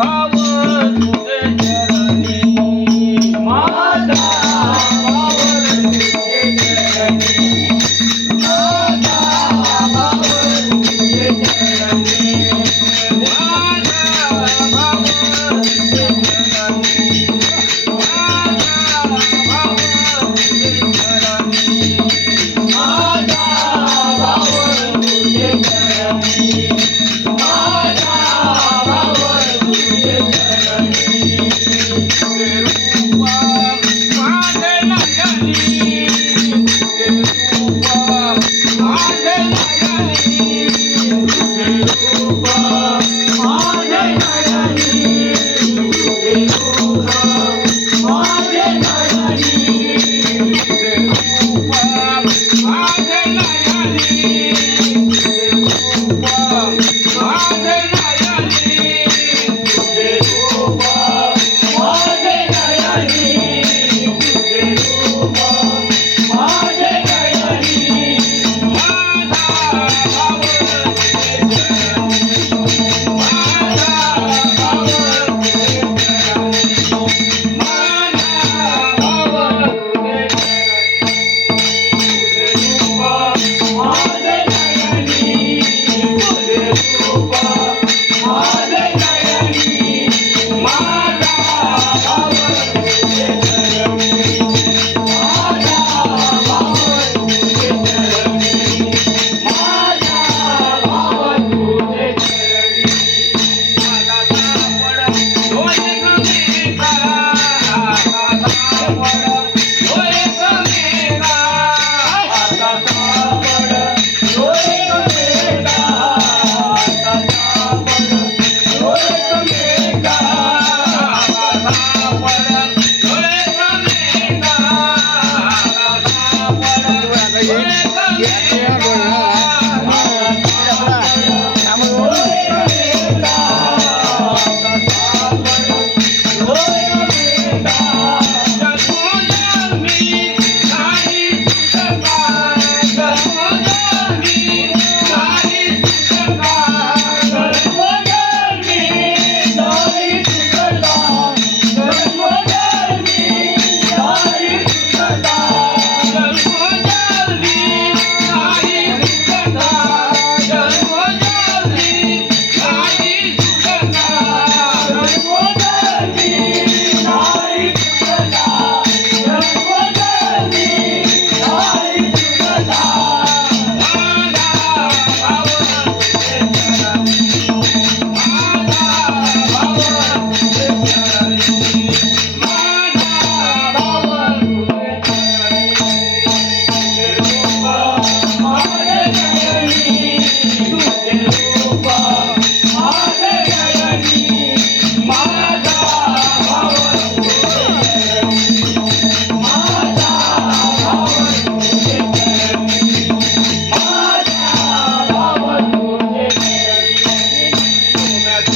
I power. Thank you.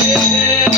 Música